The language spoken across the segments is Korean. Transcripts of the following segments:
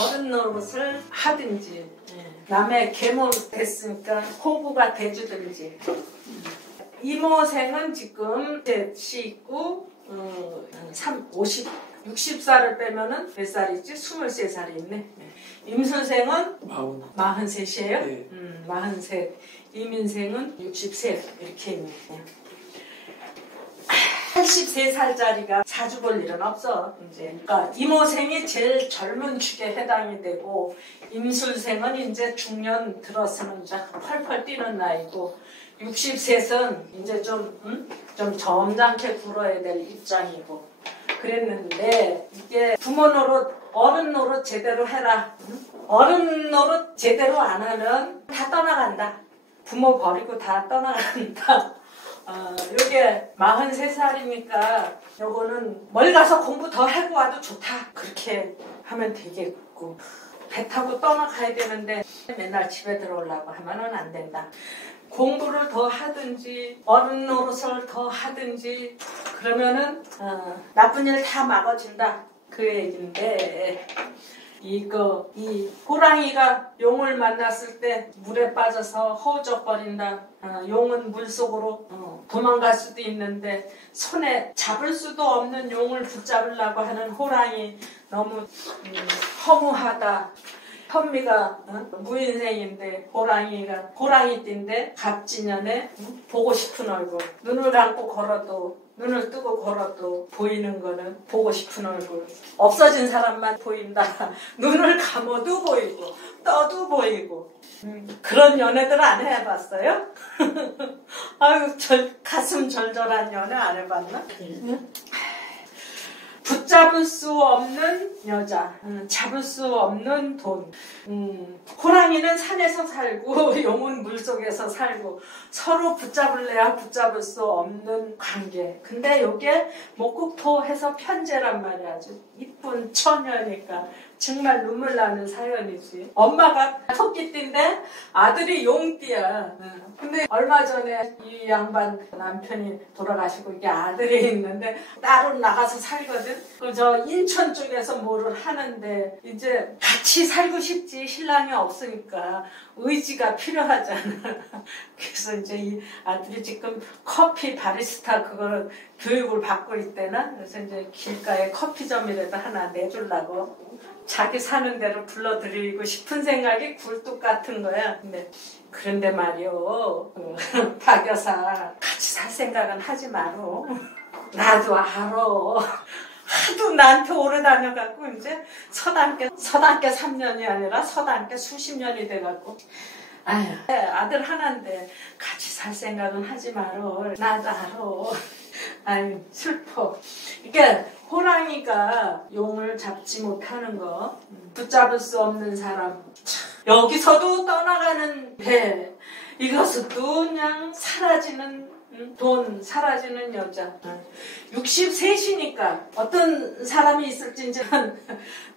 어른 노릇을 하든지 남의 계모 됐으니까 호구가 돼주든지. 이모생은 지금 이제 씻고 60살을 빼면은 몇 살이지? 23살이 있네. 임순생은 43이에요? 네. 43. 이민생은 63 이렇게 있네. 83살짜리가 자주 볼 일은 없어. 이제 그러니까 이모생이 제일 젊은 축에 해당이 되고 임술생은 이제 중년 들어서는 이제 펄펄 뛰는 나이고 63은 이제 좀 점잖게 굴어야 될 입장이고 그랬는데 이게 부모 노릇, 어른 노릇 제대로 해라. 어른 노릇 제대로 안 하면 다 떠나간다. 부모 버리고 다 떠나간다. 요게 43살이니까 요거는 멀리 가서 공부 더 하고 와도 좋다. 그렇게 하면 되겠고 배 타고 떠나가야 되는데 맨날 집에 들어오려고 하면은 안 된다. 공부를 더 하든지 어른 노릇을 더 하든지 그러면은 나쁜 일 다 막아진다 그 얘기인데 이 호랑이가 용을 만났을 때 물에 빠져서 허우적거린다. 용은 물속으로 도망갈 수도 있는데 손에 잡을 수도 없는 용을 붙잡으려고 하는 호랑이 너무 허무하다. 현미가 무인생인데 호랑이띠인데 갑진년에 보고 싶은 얼굴. 눈을 감고 걸어도 눈을 뜨고 걸어도 보이는 거는 보고 싶은 얼굴. 없어진 사람만 보인다. 눈을 감아도 보이고 떠도 보이고. 그런 연애들 안 해봤어요? 아유 가슴 절절한 연애 안 해봤나? 붙잡을 수 없는 여자, 잡을 수 없는 돈. 호랑이는 산에서 살고 용은 물속에서 살고 서로 붙잡을래야 붙잡을 수 없는 관계. 근데 이게 목국토해서 편제란 말이야. 아주 이쁜 처녀니까 정말 눈물 나는 사연이지. 엄마가 토끼띠인데 아들이 용띠야. 근데 얼마 전에 이 양반 남편이 돌아가시고 이게 아들이 있는데 따로 나가서 살거든. 저 인천 쪽에서 뭐를 하는데 이제 같이 살고 싶지. 신랑이 없으니까 의지가 필요하잖아. 그래서 이제 이 아들이 지금 커피 바리스타 그걸 교육을 받고 있대나. 그래서 이제 길가에 커피점이라도 하나 내주려고 자기 사는 대로 불러드리고 싶은 생각이 굴뚝 같은 거야. 근데 그런데 말이요, 박 여사 같이 살 생각은 하지 마로. 나도 알아. 하도 나한테 오래 다녀갖고 이제 서당계 3년이 아니라 서당계 수십 년이 돼갖고 아휴 아들 하나인데 같이 살 생각은 하지 마로. 나도 알아. 아유 슬퍼. 이게 호랑이가 용을 잡지 못하는 거, 붙잡을 수 없는 사람. 여기서도 떠나가는 배, 이것도 그냥 사라지는 돈, 사라지는 여자. 63이니까 어떤 사람이 있을지 이제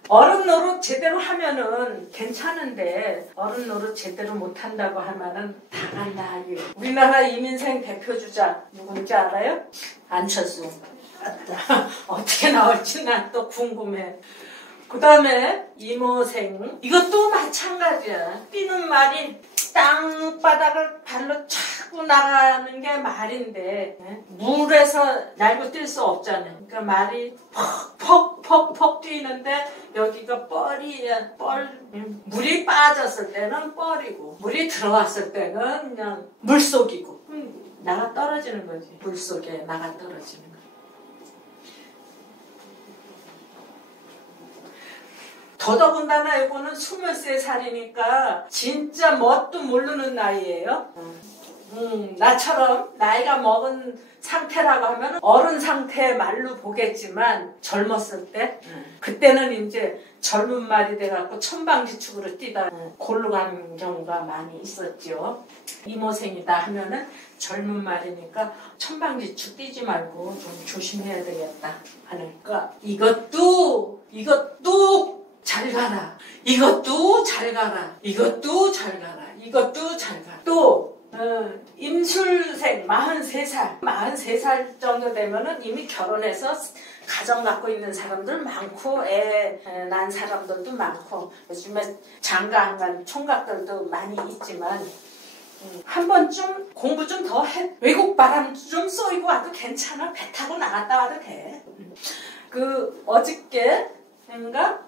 어른 노릇 제대로 하면은 괜찮은데 어른 노릇 제대로 못한다고 하면은 다 간다. 우리나라 이민생 대표주자 누군지 알아요? 안철수. 어떻게 나올지 난 또 궁금해. 그 다음에 이모생. 이것도 마찬가지야. 뛰는 말이 땅바닥을 발로 차고 나가는 게 말인데 물에서 날고 뛸 수 없잖아요. 그러니까 말이 퍽 뛰는데 여기가 뻘이야. 물이 빠졌을 때는 뻘이고 물이 들어왔을 때는 그냥 물속이고 나가 떨어지는 거지. 물속에 나가 떨어지는 거. 더더군다나 이거는 23살이니까 진짜 뭣도 모르는 나이예요. 나처럼 나이가 먹은 상태라고 하면 어른 상태 말로 보겠지만 젊었을 때 그때는 이제 젊은 말이 돼갖고 천방지축으로 뛰다 골로 가는 경우가 많이 있었죠. 이모생이다 하면은 젊은 말이니까 천방지축 뛰지 말고 좀 조심해야 되겠다 하니까 이것도 잘 가라. 이것도 잘 가라. 이것도 잘 가라. 이것도 잘 가라. 또 임술생 43살 정도 되면은 이미 결혼해서 가정 갖고 있는 사람들 많고 애 난 사람들도 많고 요즘에 장가 안 간 총각들도 많이 있지만 한 번쯤 공부 좀 더 해. 외국 바람 좀 쏘이고 와도 괜찮아. 배 타고 나갔다 와도 돼. 어저께인가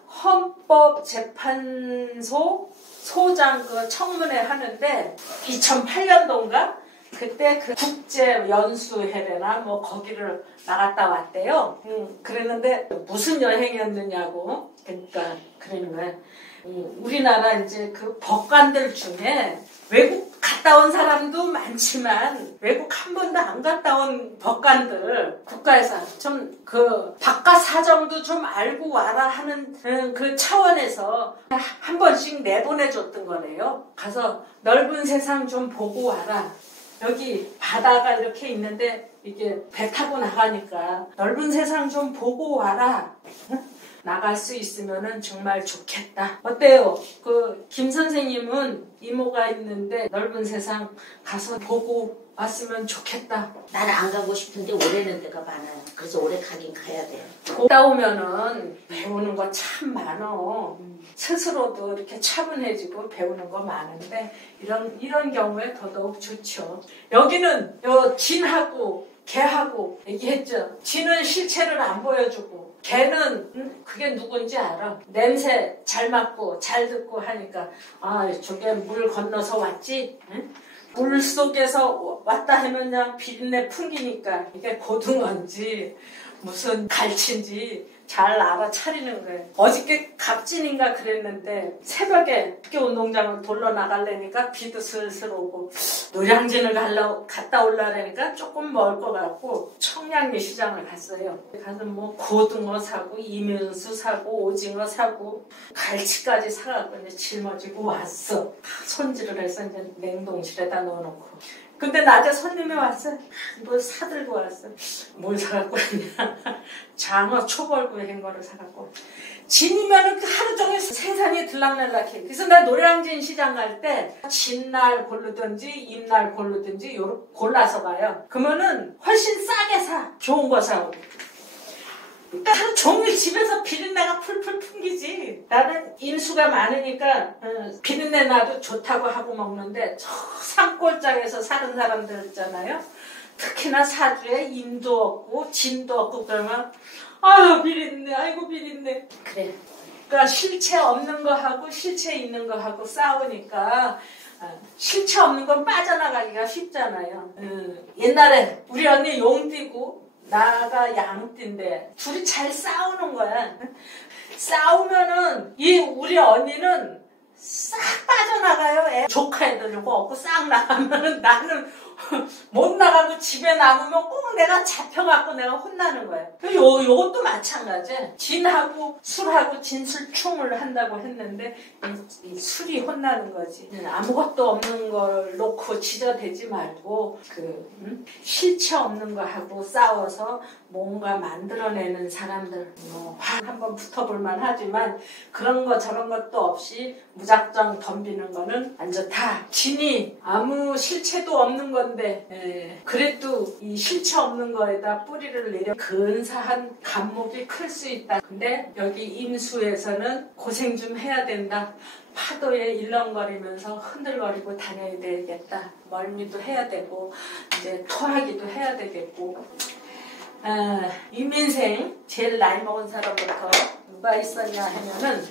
헌법재판소 소장 청문회 하는데 2008년도인가 그때 그 국제 연수회래나 뭐 거기를 나갔다 왔대요. 그랬는데 무슨 여행이었느냐고. 그러니까 그러면 우리나라 이제 그 법관들 중에 외국 갔다 온 사람도 많지만 외국 한 번도 안 갔다 온 법관들 국가에서 좀 그 바깥 사정도 좀 알고 와라 하는 그 차원에서 한 번씩 내보내줬던 거래요. 가서 넓은 세상 좀 보고 와라. 여기 바다가 이렇게 있는데 이게 배 타고 나가니까 넓은 세상 좀 보고 와라. 나갈 수 있으면은 정말 좋겠다. 어때요? 김 선생님은 이모가 있는데 넓은 세상 가서 보고 왔으면 좋겠다. 나는 안 가고 싶은데 오래는 데가 많아요. 그래서 오래 가긴 가야 돼요. 갔다 오면은 배우는 거 참 많어. 스스로도 이렇게 차분해지고 배우는 거 많은데 이런 경우에 더더욱 좋죠. 여기는 진하고 개하고 얘기했죠. 진은 실체를 안 보여주고 개는 그게 누군지 알아. 냄새 잘 맡고 잘 듣고 하니까 저게 물 건너서 왔지? 응? 물 속에서 왔다 하면 그냥 비린내 풍기니까 이게 고등어인지 무슨 갈치인지 잘 알아차리는 거예요. 어저께 갑진인가 그랬는데 새벽에 학교 운동장을 돌러 나가려니까 비도 슬슬 오고 노량진을 갔다 오려니까 조금 멀 것 같고 청량리 시장을 갔어요. 가서 뭐 고등어 사고 이면수 사고 오징어 사고 갈치까지 사갖고 이제 짊어지고 왔어. 손질을 해서 이제 냉동실에다 넣어놓고. 근데 낮에 손님이 왔어. 뭘 사들고 왔어. 뭘 사갖고 왔냐. 장어 초벌구 한 거를 사갖고. 진이면은 하루 종일 생산이 들락날락해. 그래서 나 노량진 시장 갈 때 진날 고르든지 임날 고르든지 요렇게 골라서 가요. 그러면은 훨씬 싸게 사. 좋은 거 사고. 그러니까 하루 종일 집에서 비린내가 풀풀 풍기지. 나는 인수가 많으니까 비린내 나도 좋다고 하고 먹는데 저 산골장에서 사는 사람들 있잖아요. 특히나 사주에 임도 없고 진도 없고 그러면 아유 비린내 아이고 비린내. 그래. 그러니까 실체 없는 거하고 실체 있는 거하고 싸우니까 실체 없는 건 빠져나가기가 쉽잖아요. 옛날에 우리 언니 용띠고 나가 양띠인데 둘이 잘 싸우는 거야. 싸우면은 우리 언니는 싹 빠져나가요. 조카 애들이고 없고 싹 나가면은 나는 못 나가고 집에 남으면 꼭 내가 잡혀갖고 내가 혼나는 거야. 요것도 마찬가지. 진하고 술하고 진술충을 한다고 했는데 이 술이 혼나는 거지. 아무것도 없는 걸 놓고 지저대지 말고 실체 없는 거 하고 싸워서 뭔가 만들어내는 사람들 한번 붙어볼만 하지만 그런 거 저런 것도 없이 무작정 덤비는 거는 안 좋다. 진이 아무 실체도 없는 건데 그래도 이 실체 없는 거에다 뿌리를 내려 근사한 감목이 클 수 있다. 근데 여기 임수에서는 고생 좀 해야 된다. 파도에 일렁거리면서 흔들거리고 다녀야 되겠다. 멀미도 해야 되고 이제 토하기도 해야 되겠고. 이민생 제일 나이 먹은 사람부터 누가 있었냐 하면은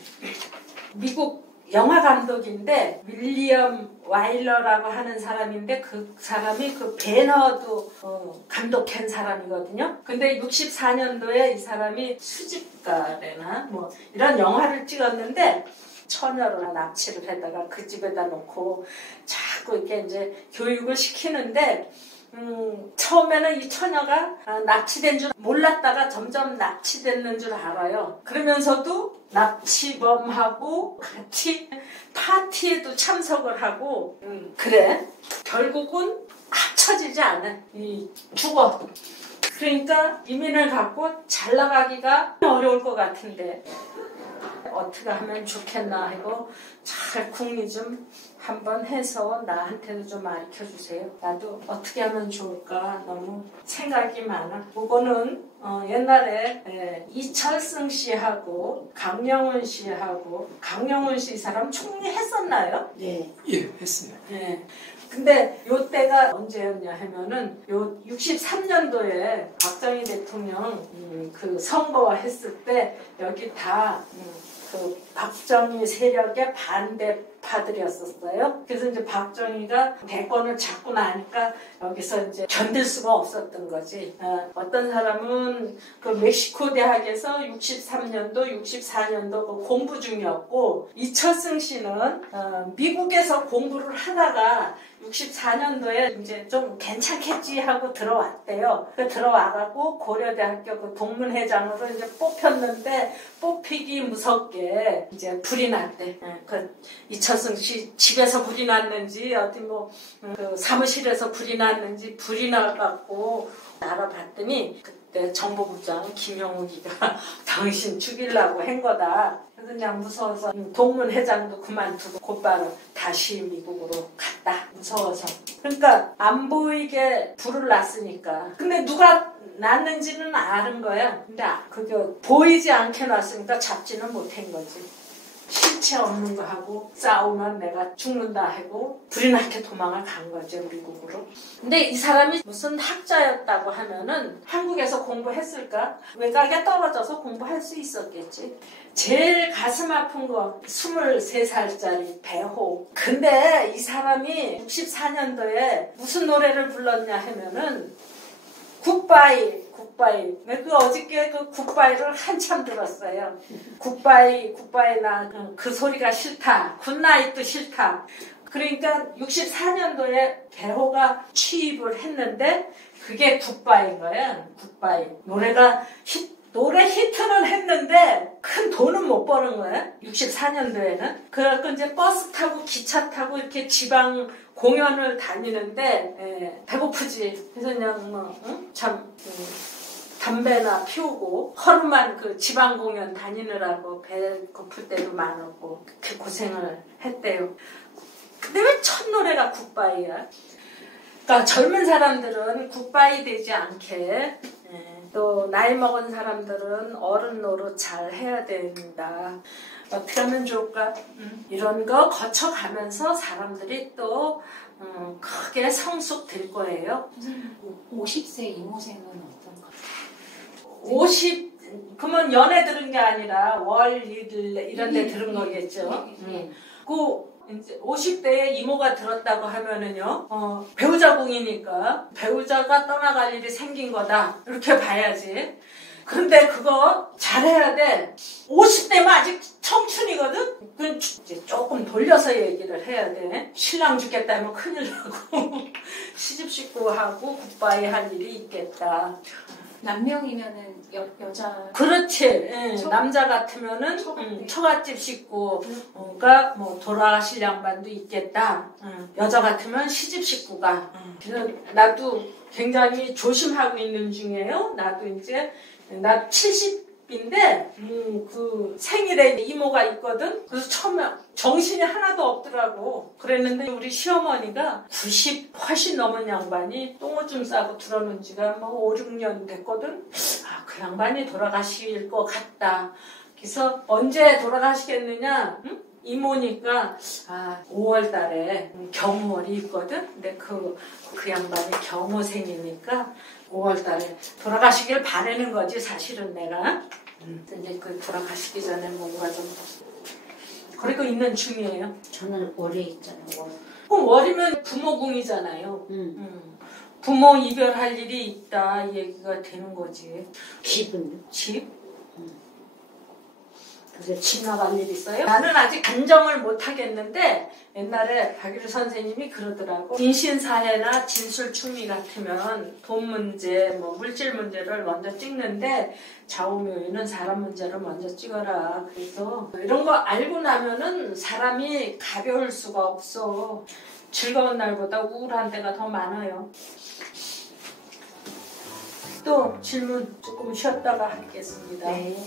미국 영화 감독인데 윌리엄 와일러라고 하는 사람인데 그 사람이 그 배너도 감독한 사람이거든요. 근데 64년도에 이 사람이 수집가래나 뭐 이런 영화를 찍었는데 처녀를 납치를 해다가 그 집에다 놓고 자꾸 이렇게 이제 교육을 시키는데 처음에는 이 처녀가 납치된 줄 몰랐다가 점점 납치됐는 줄 알아요. 그러면서도 납치범하고 같이 파티에도 참석을 하고 그래. 결국은 합쳐지지 않아. 죽어. 그러니까 이민을 갖고 잘 나가기가 어려울 것 같은데 어떻게 하면 좋겠나 하고 잘 궁리 좀 한번 해서 나한테도 좀 가르쳐 주세요. 나도 어떻게 하면 좋을까 너무 생각이 많아. 그거는 옛날에 이철승 씨하고 강영훈 씨하고 강영훈 씨 이 사람 총리 했었나요? 네. 예, 했어요. 네. 근데 요 때가 언제였냐 하면은 요 63년도에 박정희 대통령 그 선거 했을 때 여기 다 그 박정희 세력의 반대파들이었었어요. 그래서 이제 박정희가 대권을 잡고 나니까 여기서 이제 견딜 수가 없었던 거지. 어떤 사람은 그 멕시코 대학에서 63년도, 64년도 그 공부 중이었고 이철승 씨는 미국에서 공부를 하다가 64년도에 이제 좀 괜찮겠지 하고 들어왔대요. 그 들어와갖고 고려대학교 그 동문회장으로 이제 뽑혔는데 뽑히기 무섭게 이제 불이 났대. 그 이철승 씨 집에서 불이 났는지 어디 뭐 그 사무실에서 불이 났는지 불이 나갖고 알아봤더니 그때 정보국장 김영욱이가 당신 죽이려고 한 거다. 그래서 그냥 무서워서 동문회장도 그만두고 곧바로 다시 미국으로 갔다. 무서워서. 그러니까 안 보이게 불을 놨으니까. 근데 누가 났는지는 아는 거야. 근데 그게 보이지 않게 놨으니까 잡지는 못한 거지. 실체 없는 거 하고 싸우면 내가 죽는다 하고 불이 나게 도망을 간 거죠, 미국으로. 근데 이 사람이 무슨 학자였다고 하면은 한국에서 공부했을까? 외곽에 떨어져서 공부할 수 있었겠지. 제일 가슴 아픈 거 23살짜리 배호. 근데 이 사람이 64년도에 무슨 노래를 불렀냐 하면은 굿바이. 그 어저께 그 굿바이를 한참 들었어요. 굿바이 나 그 소리가 싫다. 굿나잇도 싫다. 그러니까 64년도에 배호가 취입을 했는데 그게 굿바이인 거야. 굿바이. 노래 히트는 했는데 큰 돈은 못 버는 거야. 64년도에는. 그래갖고 이제 버스 타고 기차 타고 이렇게 지방 공연을 다니는데 배고프지. 그래서 그냥 담배나 피우고 허름한 그 지방 공연 다니느라고 배 고플 때도 많았고 그렇게 고생을 했대요. 근데 왜 첫 노래가 굿바이야? 그러니까 젊은 사람들은 굿바이 되지 않게 또 나이 먹은 사람들은 어른 노릇 잘 해야 된다. 어떻게 하면 좋을까? 이런 거 거쳐가면서 사람들이 또 크게 성숙될 거예요. 선생님, 50세 이모생은 어떤가요? 그러면 연애 들은 게 아니라 월, 일 이런 데 들은 거겠죠. 그 이제 50대에 이모가 들었다고 하면은요, 배우자 공이니까 배우자가 떠나갈 일이 생긴 거다. 이렇게 봐야지. 근데 그거 잘해야 돼. 50대면 아직 청춘이거든? 그건 이제 조금 돌려서 얘기를 해야 돼. 신랑 죽겠다면 큰일 나고, 시집 식구하고 굿바이 할 일이 있겠다. 남명이면은 여자. 그렇지. 남자 같으면은 처갓집 식구가 뭐 돌아가실 양반도 있겠다. 여자 같으면 시집 식구가. 그래서 나도 굉장히 조심하고 있는 중이에요. 나도 이제 나 70인데 그 생일에 이모가 있거든. 그래서 처음에 정신이 하나도 없더라고. 그랬는데 우리 시어머니가 90 훨씬 넘은 양반이 똥오줌 싸고 들어놓은 지가 뭐 5, 6년 됐거든. 그 양반이 돌아가실 것 같다. 그래서 언제 돌아가시겠느냐? 이모니까 5월 달에 경월이 있거든. 근데 그 양반이 경호생이니까 5월 달에 돌아가시길 바라는 거지 사실은 내가. 근데 그 돌아가시기 전에 뭔가 좀 그리고 있는 중이에요. 저는 월에 있잖아요. 그럼 월이면 부모궁이잖아요. 부모 이별할 일이 있다 이 얘기가 되는 거지. 집은요? 집? 그래서 집 나갈 일 있어요? 나는 아직 단정을 못 하겠는데 옛날에 박유리 선생님이 그러더라고. 인신사회나 진술충미 같으면 돈 문제, 뭐 물질 문제를 먼저 찍는데 좌우묘유는 사람 문제를 먼저 찍어라. 그래서 이런 거 알고 나면은 사람이 가벼울 수가 없어. 즐거운 날보다 우울한 데가 더 많아요. 또 질문 조금 쉬었다가 하겠습니다. 네.